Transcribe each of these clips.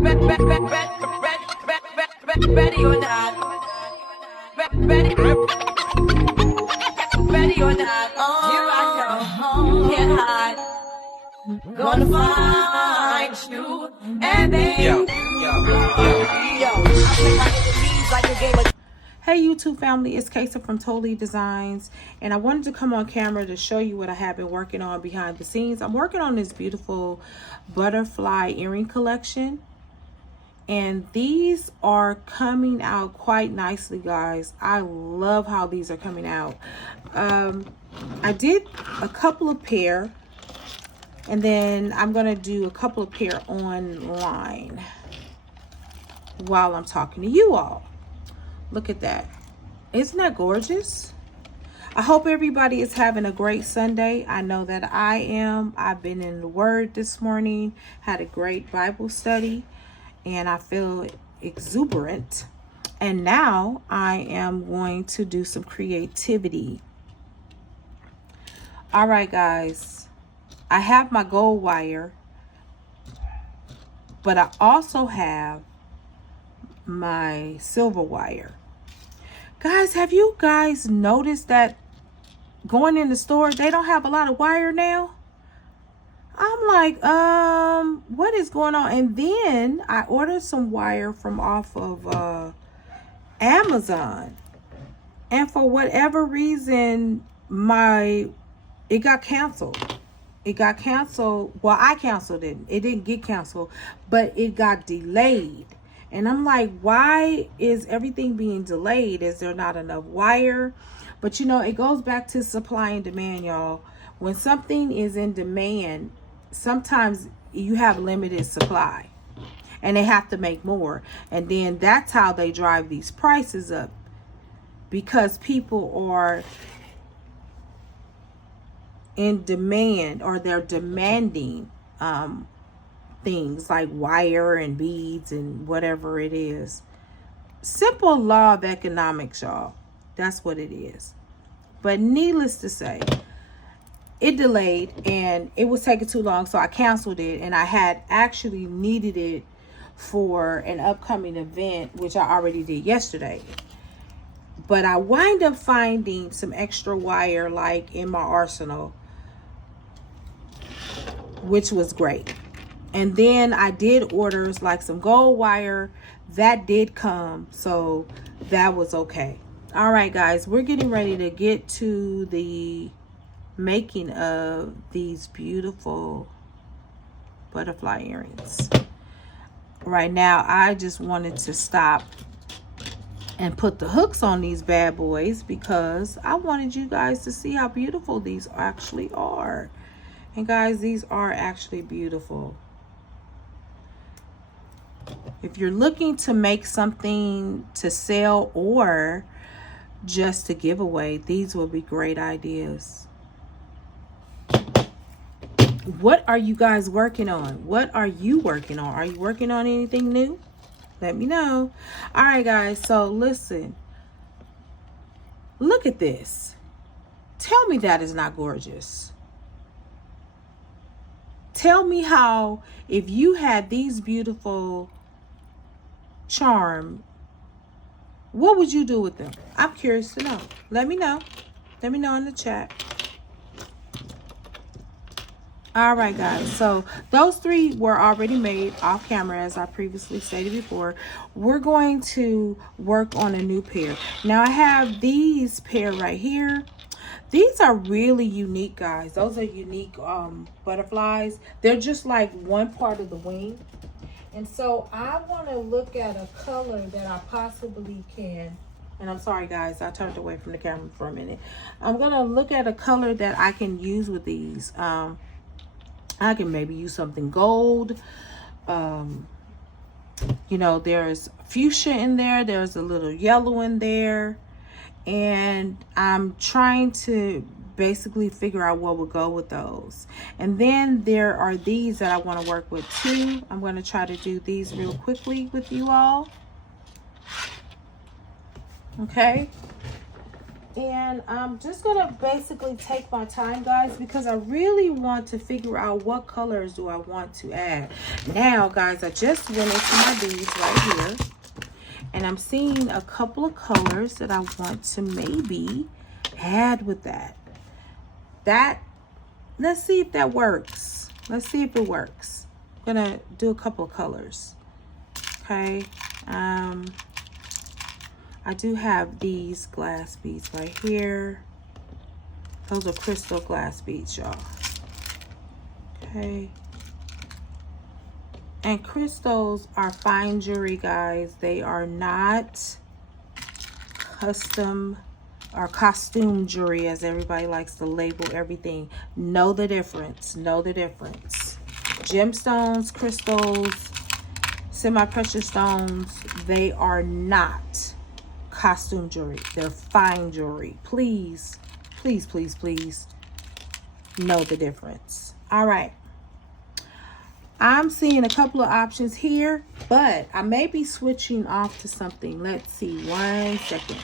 Ready or not. Ready or not. Here I come. Can't hide. Gonna find you. And then yo. Hey YouTube family, it's Kasa from Totally Designs, and I wanted to come on camera to show you what I have been working on behind the scenes. I'm working on this beautiful butterfly earring collection, and these are coming out quite nicely, guys. I love how these are coming out. I did a couple of pair, and then I'm gonna do a couple of pair online while I'm talking to you all. Look at that. Isn't that gorgeous? I hope everybody is having a great Sunday. I know that I am. I've been in the Word this morning, had a great Bible study, and I feel exuberant. And now I am going to do some creativity. All right, guys. I have my gold wire, but I also have my silver wire. Guys, have you guys noticed that going in the store, they don't have a lot of wire now? I'm like, what is going on? And then I ordered some wire from off of Amazon, and for whatever reason, it got canceled. It got canceled. Well, I canceled it. It didn't get canceled, but it got delayed. And I'm like, why is everything being delayed? Is there not enough wire? But you know, it goes back to supply and demand, y'all. When something is in demand, sometimes you have limited supply and they have to make more. And then that's how they drive these prices up, because people are in demand, or they're demanding things like wire and beads and whatever it is. Simple law of economics, y'all. That's what it is. But needless to say, it delayed and it was taking too long, so I canceled it. And I had actually needed it for an upcoming event, which I already did yesterday. But I wind up finding some extra wire like in my arsenal, which was great. And then I did orders like some gold wire that did come, so that was okay. All right, guys, we're getting ready to get to the making of these beautiful butterfly earrings. Right now, I just wanted to stop and put the hooks on these bad boys because I wanted you guys to see how beautiful these actually are. And guys, these are actually beautiful. If you're looking to make something to sell or just to give away, these will be great ideas. What are you guys working on? What are you working on? Are you working on anything new? Let me know. All right, guys. So listen. Look at this. Tell me that is not gorgeous. Tell me how, if you had these beautiful charm, what would you do with them? I'm curious to know. Let me know. Let me know in the chat. All right, guys. So those three were already made off camera, as I previously stated before. We're going to work on a new pair. Now I have these pair right here. These are really unique, guys. Those are unique butterflies. They're just like one part of the wing. And so I want to look at a color that I possibly can. And I'm sorry, guys, I turned away from the camera for a minute. I'm going to look at a color that I can use with these. I can maybe use something gold. You know, there's fuchsia in there. There's a little yellow in there. And I'm trying to basically figure out what would go with those. And then there are these that I want to work with too. I'm going to try to do these real quickly with you all. Okay. And I'm just gonna basically take my time, guys, because I really want to figure out what colors do I want to add. Now, guys, I just went into my beads right here, and I'm seeing a couple of colors that I want to maybe add with that. Let's see if that works. Let's see if it works. I'm gonna do a couple of colors. Okay. I do have these glass beads right here. Those are crystal glass beads, y'all. Okay. And crystals are fine jewelry, guys. They are not custom or costume jewelry, as everybody likes to label everything. Know the difference. Know the difference. Gemstones, crystals, semi-precious stones, they are not costume jewelry. They're fine jewelry. Please, please, please, please know the difference. All right. I'm seeing a couple of options here, but I may be switching off to something. Let's see. 1 second.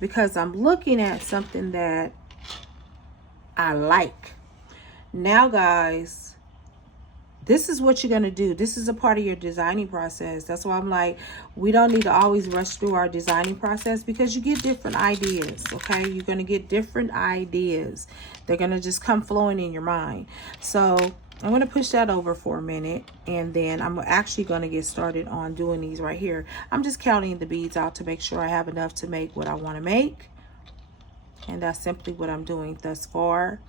Because I'm looking at something that I like. Now, guys, this is what you're going to do. This is a part of your designing process. That's why I'm like, we don't need to always rush through our designing process, because you get different ideas, okay? You're going to get different ideas. They're going to just come flowing in your mind. So I'm going to push that over for a minute, and then I'm actually going to get started on doing these right here. I'm just counting the beads out to make sure I have enough to make what I want to make. And that's simply what I'm doing thus far.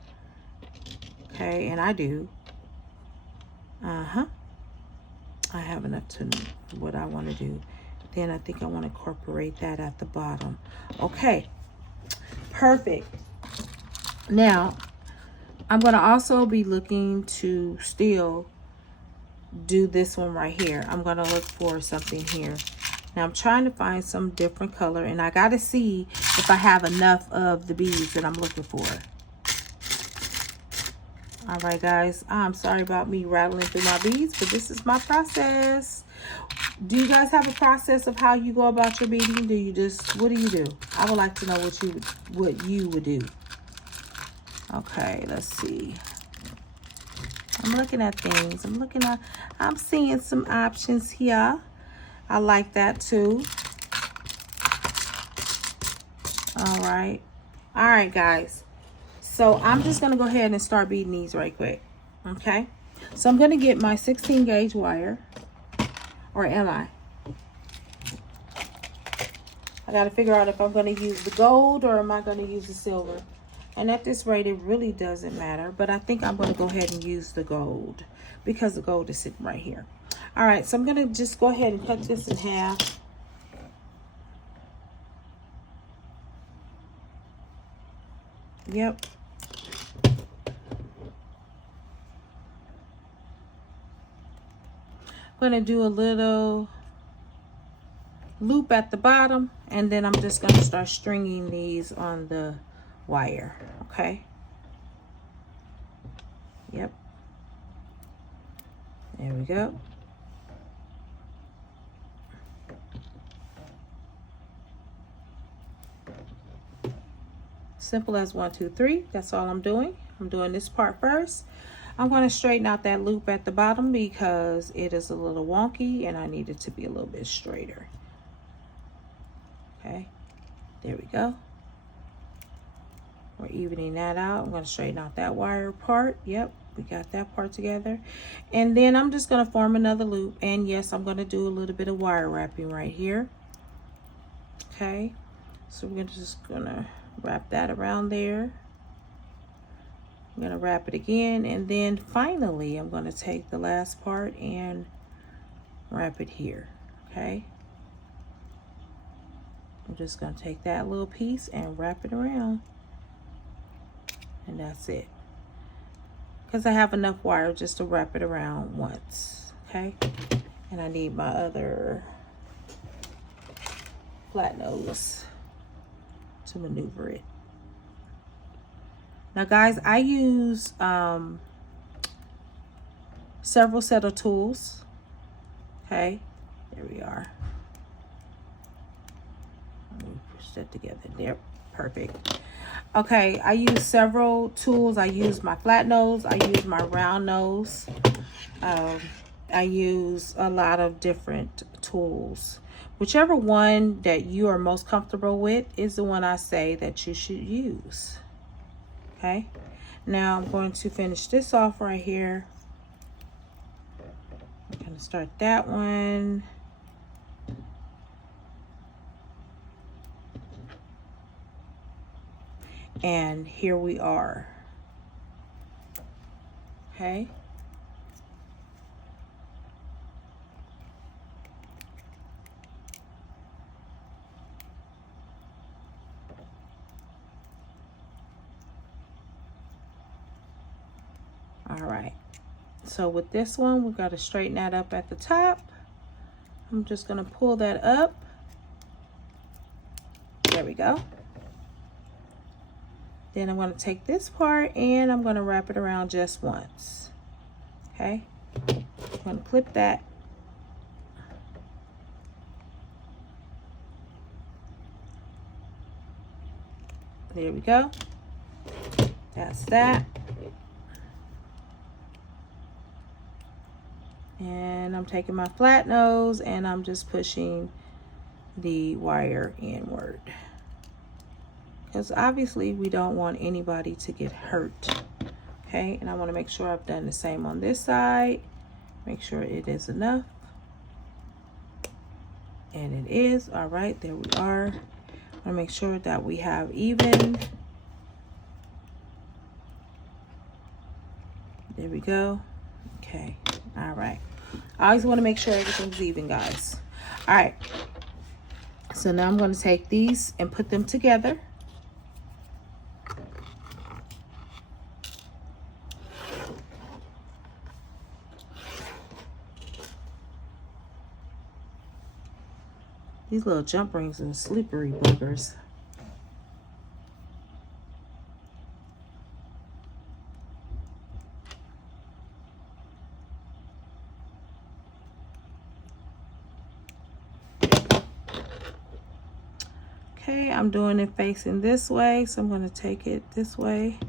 Okay, and I do. I have enough to what I want to do. Then I think I want to incorporate that at the bottom. Okay, perfect. Now, I'm going to also be looking to still do this one right here. I'm going to look for something here. Now, I'm trying to find some different color, and I got to see if I have enough of the beads that I'm looking for. All right, guys, I'm sorry about me rattling through my beads, but this is my process. Do you guys have a process of how you go about your beading? Do you just, what do you do? I would like to know what you would do. Okay, let's see. I'm looking at things. I'm seeing some options here. I like that too. All right. All right, guys. So I'm just going to go ahead and start beading these right quick. Okay. So I'm going to get my 16 gauge wire. Or am I? I got to figure out if I'm going to use the gold or am I going to use the silver. And at this rate, it really doesn't matter. But I think I'm going to go ahead and use the gold, because the gold is sitting right here. All right. So I'm going to just go ahead and cut this in half. Yep. I'm going to do a little loop at the bottom, and then I'm just going to start stringing these on the wire. Okay. Yep. There we go. Simple as 1, 2, 3. That's all I'm doing. I'm doing this part first. I'm going to straighten out that loop at the bottom because it is a little wonky and I need it to be a little bit straighter. Okay, there we go. We're evening that out. I'm going to straighten out that wire part. Yep, we got that part together. And then I'm just going to form another loop. And yes, I'm going to do a little bit of wire wrapping right here. Okay, so we're just going to wrap that around there. I'm going to wrap it again, and then finally I'm going to take the last part and wrap it here. Okay, I'm just going to take that little piece and wrap it around, and that's it, because I have enough wire just to wrap it around once. Okay, and I need my other flat nose to maneuver it. Now, guys, I use several set of tools. Okay, there we are. Let me push that together there. perfect. Okay, I use several tools. I use my flat nose. I use my round nose. I use a lot of different tools. Whichever one that you are most comfortable with is the one I say that you should use. Okay, now I'm going to finish this off right here. I'm going to start that one. And here we are. Okay. All right. So with this one, we got to straighten that up at the top. I'm just going to pull that up. There we go. Then I'm going to take this part and I'm going to wrap it around just once. Okay. I'm going to clip that. There we go. That's that. And I'm taking my flat nose and I'm just pushing the wire inward. Because obviously we don't want anybody to get hurt. Okay, and I want to make sure I've done the same on this side. Make sure it is enough. And it is. All right, there we are. I want to make sure that we have even. There we go. Okay, all right. I always want to make sure everything's even, guys. All right, so now I'm going to take these and put them together. These little jump rings are slippery boogers. Okay, I'm doing it facing this way, so I'm going to take it this way.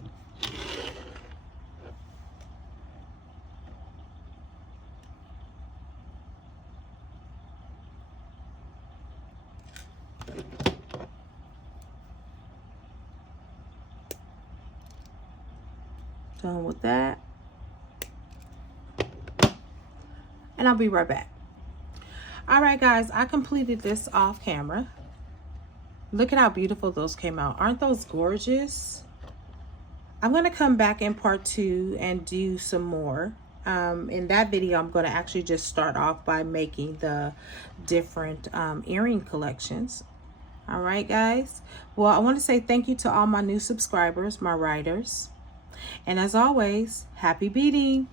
Done with that. And I'll be right back. All right, guys, I completed this off camera. Look at how beautiful those came out. Aren't those gorgeous? I'm going to come back in part 2 and do some more. In that video, I'm going to actually just start off by making the different earring collections. All right, guys. Well, I want to say thank you to all my new subscribers, my writers. And as always, happy beading.